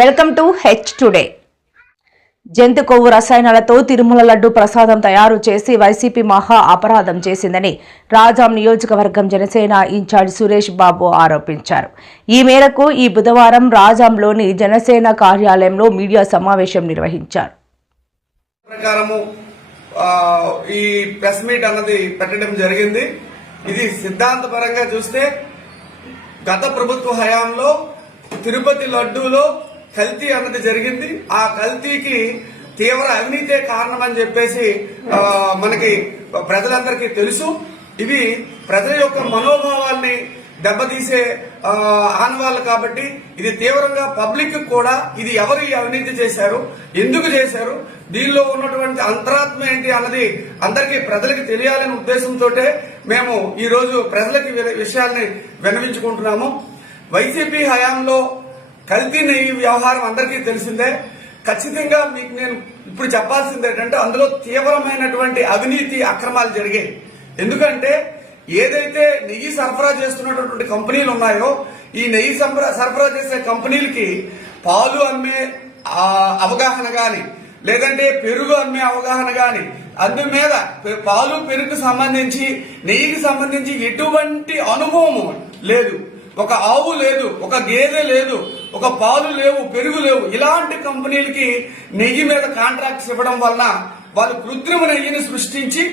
Welcome to H today. జంతు కొవ్వు రసాయనాలతో తిరుమల లడ్డు ప్రసాదం తయారు చేసి వైసీపీ మహా అపరాధం చేసిందని రాజాం నియోజకవర్గం జనసేన ఇన్ఛార్జ్ సురేష్ బాబు ఆరోపించారు. ఈ మేరకు ఈ బుధవారం రాజాంలోని జనసేన కార్యాలయంలో మీడియా సమావేశం నిర్వహించారు. ఈ ప్రెస్ మీట్ అన్నది పెట్టడం జరిగింది. ఇది సిద్ధాంతపరంగా చూస్తే గత ప్రభుత్వ హయాంలో తిరుపతి లడ్డూలో కల్తీ అన్నది జరిగింది. ఆ కల్తీకి తీవ్ర అవినీతే కారణమని చెప్పేసి మనకి ప్రజలందరికీ తెలుసు. ఇది ప్రజల యొక్క మనోభావాల్ని దెబ్బతీసే ఆనవాళ్ళు కాబట్టి ఇది తీవ్రంగా పబ్లిక్ కూడా ఇది ఎవరు ఈ అవినీతి చేశారు, ఎందుకు చేశారు, దీనిలో ఉన్నటువంటి అంతరాత్మ ఏంటి అన్నది అందరికీ ప్రజలకు తెలియాలనే ఉద్దేశంతో మేము ఈ రోజు ప్రజలకి విషయాల్ని విన్నవించుకుంటున్నాము. వైసీపీ హయాంలో కల్తీ నెయ్యి వ్యవహారం అందరికీ తెలిసిందే. ఖచ్చితంగా మీకు నేను ఇప్పుడు చెప్పాల్సింది ఏంటంటే అందులో తీవ్రమైనటువంటి అవినీతి అక్రమాలు జరిగాయి. ఎందుకంటే ఏదైతే నెయ్యి సరఫరా చేస్తున్నటువంటి కంపెనీలు ఉన్నాయో ఈ నెయ్యి సరఫరా చేసే కంపెనీలకి పాలు అమ్మే అవగాహన గాని లేదంటే పెరుగు అమ్మే అవగాహన గాని అందు మీద పాలు పెరుగుకు సంబంధించి నెయ్యికి సంబంధించి ఎటువంటి అనుభవం లేదు. ఒక ఆవు లేదు, ఒక గేదె లేదు, ఒక పాలు లేవు, పెరుగు లేవు. ఇలాంటి కంపెనీలకి నెయ్యి మీద కాంట్రాక్ట్స్ ఇవ్వడం వలన వాళ్ళు కృత్రిమ నెయ్యిని సృష్టించి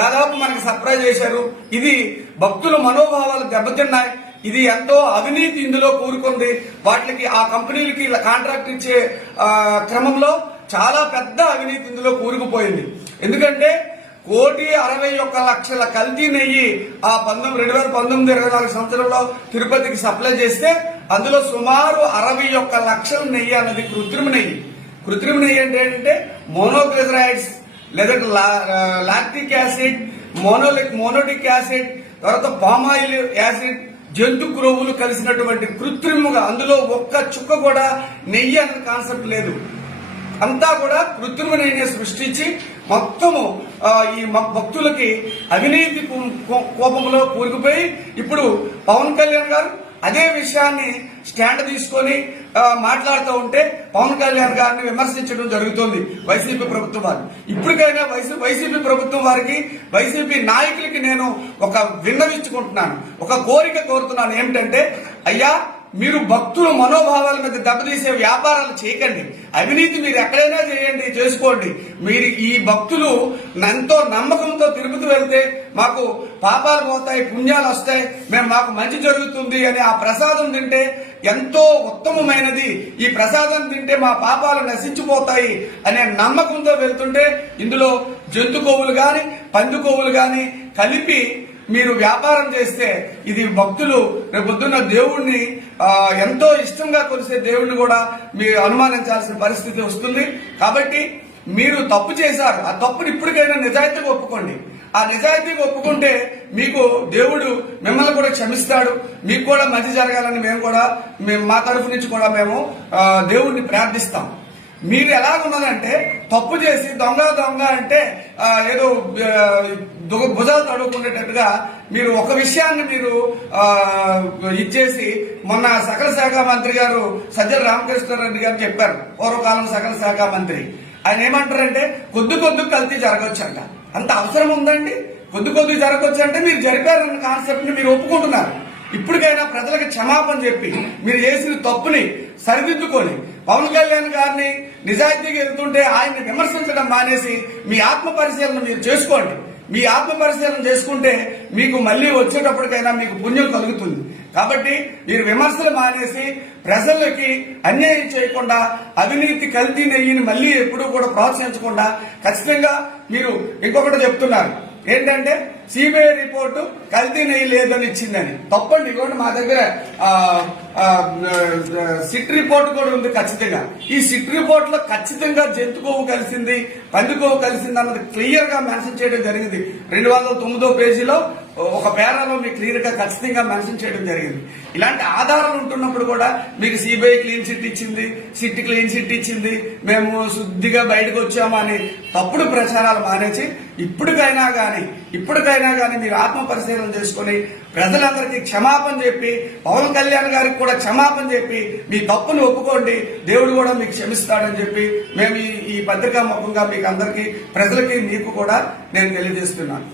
దాదాపు మనకి సప్లై చేశారు. ఇది భక్తుల మనోభావాలు దెబ్బతిన్నాయి. ఇది ఎంతో అవినీతి ఇందులో కూరుకుంది. వాటికి ఆ కంపెనీలకి కాంట్రాక్ట్ ఇచ్చే క్రమంలో చాలా పెద్ద అవినీతి ఇందులో కూరుకుపోయింది. ఎందుకంటే 1,61,00,000 కల్తీ నెయ్యి ఆ 2019-24 సంవత్సరంలో తిరుపతికి సప్లై చేస్తే అందులో సుమారు 61 లక్షల నెయ్యి అన్నది కృత్రిమ నెయ్యి. కృత్రిమ నెయ్యి అంటే ఏంటంటే మోనోగ్లిజరైడ్స్ లేదంటే లాక్టిక్ యాసిడ్, మోనోటిక్ యాసిడ్, తర్వాత పామాయిల్ యాసిడ్, జంతు క్రొవ్వులు కలిసినటువంటి కృత్రిమంగా అందులో ఒక్క చుక్క కూడా నెయ్యి అన్న కాన్సెప్ట్ లేదు. అంతా కూడా కృత్రిమ నెయ్యిని సృష్టించి మొత్తము ఈ భక్తులకి అవినీతి కోపంలో కూరుకుపోయి ఇప్పుడు పవన్ కళ్యాణ్ గారు అదే విషయాన్ని స్టాండ్ తీసుకొని మాట్లాడుతూ ఉంటే పవన్ కళ్యాణ్ గారిని విమర్శించడం జరుగుతోంది వైసీపీ ప్రభుత్వం వారు. ఇప్పటికైనా వైసీపీ ప్రభుత్వం వారికి, వైసీపీ నాయకులకి నేను ఒక విన్నవించుకుంటున్నాను, ఒక కోరిక కోరుతున్నాను. ఏమిటంటే అయ్యా, మీరు భక్తుల మనోభావాల మీద దెబ్బతీసే వ్యాపారాలు చేయకండి. అవినీతి మీరు ఎక్కడైనా చేయండి, చేసుకోండి. మీరు ఈ భక్తులు ఎంతో నమ్మకంతో తిరుపతి వెళ్తే మాకు పాపాలు పోతాయి, పుణ్యాలు వస్తాయి, మాకు మంచి జరుగుతుంది అని ఆ ప్రసాదం తింటే ఎంతో ఉత్తమమైనది, ఈ ప్రసాదం తింటే మా పాపాలు నశించిపోతాయి అనే నమ్మకంతో వెళ్తుంటే ఇందులో జంతు కొవ్వులు గాని పంది కొవ్వులు గాని కలిపి మీరు వ్యాపారం చేస్తే ఇది భక్తులు రేపొద్దున్న దేవుణ్ణి ఎంతో ఇష్టంగా కొలిసే దేవుణ్ణి కూడా మీరు అనుమానించాల్సిన పరిస్థితి వస్తుంది. కాబట్టి మీరు తప్పు చేశారు, ఆ తప్పుని ఇప్పటికైనా నిజాయితీగా ఒప్పుకోండి. ఆ నిజాయితీగా ఒప్పుకుంటే మీకు దేవుడు మిమ్మల్ని కూడా క్షమిస్తాడు, మీకు కూడా మంచి జరగాలని మేము మా తరఫు నుంచి కూడా మేము దేవుడిని ప్రార్థిస్తాం. మీరు ఎలాగున్నదంటే తప్పు చేసి దొంగ అంటే ఏదో భుజాలు తడుకునేటట్టుగా మీరు ఒక విషయాన్ని మీరు ఇచ్చేసి మొన్న సకల శాఖ మంత్రి గారు సజ్జల రామకృష్ణారెడ్డి గారు చెప్పారు, పూర్వకాలం సకల శాఖ మంత్రి. ఆయన ఏమంటారంటే కొద్ది కల్తీ జరగవచ్చు అంట. అంత అవసరం ఉందండి? కొద్ది జరగవచ్చు అంటే మీరు జరిపారన్న కాన్సెప్ట్ ని మీరు ఒప్పుకుంటున్నారు. ఇప్పటికైనా ప్రజలకు క్షమాపణ చెప్పి మీరు చేసిన తప్పుని సరిదిద్దుకొని పవన్ కళ్యాణ్ గారిని నిజాయితీగా వెళ్తుంటే ఆయన్ని విమర్శించడం మానేసి మీ ఆత్మ పరిశీలన మీరు చేసుకోండి. మీ ఆత్మ పరిశీలన చేసుకుంటే మీకు మళ్లీ వచ్చేటప్పటికైనా మీకు పుణ్యం కలుగుతుంది. కాబట్టి మీరు విమర్శలు మానేసి ప్రజలకి అన్యాయం చేయకుండా అవినీతి కల్తీ నెయ్యిని మళ్లీ ఎప్పుడూ కూడా ప్రోత్సహించకుండా ఖచ్చితంగా మీరు ఇంకొకటి చెప్తున్నారు ఏంటంటే సిబిఐ రిపోర్టు కల్తీ నెయ్యి లేదని ఇచ్చిందని. తప్పండి, ఇవ్వండి. మా దగ్గర సిట్ రిపోర్ట్ కూడా ఉంది. ఖచ్చితంగా ఈ సిట్ రిపోర్ట్ లో ఖచ్చితంగా జంతు కొవ్వు కలిసింది, పంది కొవ్వు కలిసింది అన్నది క్లియర్ గా మెన్షన్ చేయడం జరిగింది. 209వ పేజీలో ఒక పేరాలో మీకు క్లియర్ గా ఖచ్చితంగా మెన్షన్ చేయడం జరిగింది. ఇలాంటి ఆధారాలు ఉంటున్నప్పుడు కూడా మీకు సిబిఐ క్లీన్ చిట్ ఇచ్చింది, సిట్ క్లీన్ చిట్ ఇచ్చింది, మేము శుద్ధిగా బయటకు వచ్చాము అని తప్పుడు ప్రచారాలు మానేసి ఇప్పటికైనా గానీ మీరు ఆత్మ పరిశీలన చేసుకుని ప్రజలందరికీ క్షమాపణ చెప్పి, పవన్ కళ్యాణ్ గారికి కూడా క్షమాపణ చెప్పి మీ తప్పును ఒప్పుకోండి, దేవుడు కూడా మీకు క్షమిస్తాడని చెప్పి మేము ఈ పత్రికా ముఖంగా మీకు అందరికీ, ప్రజలకి, మీకు కూడా నేను తెలియజేస్తున్నాను.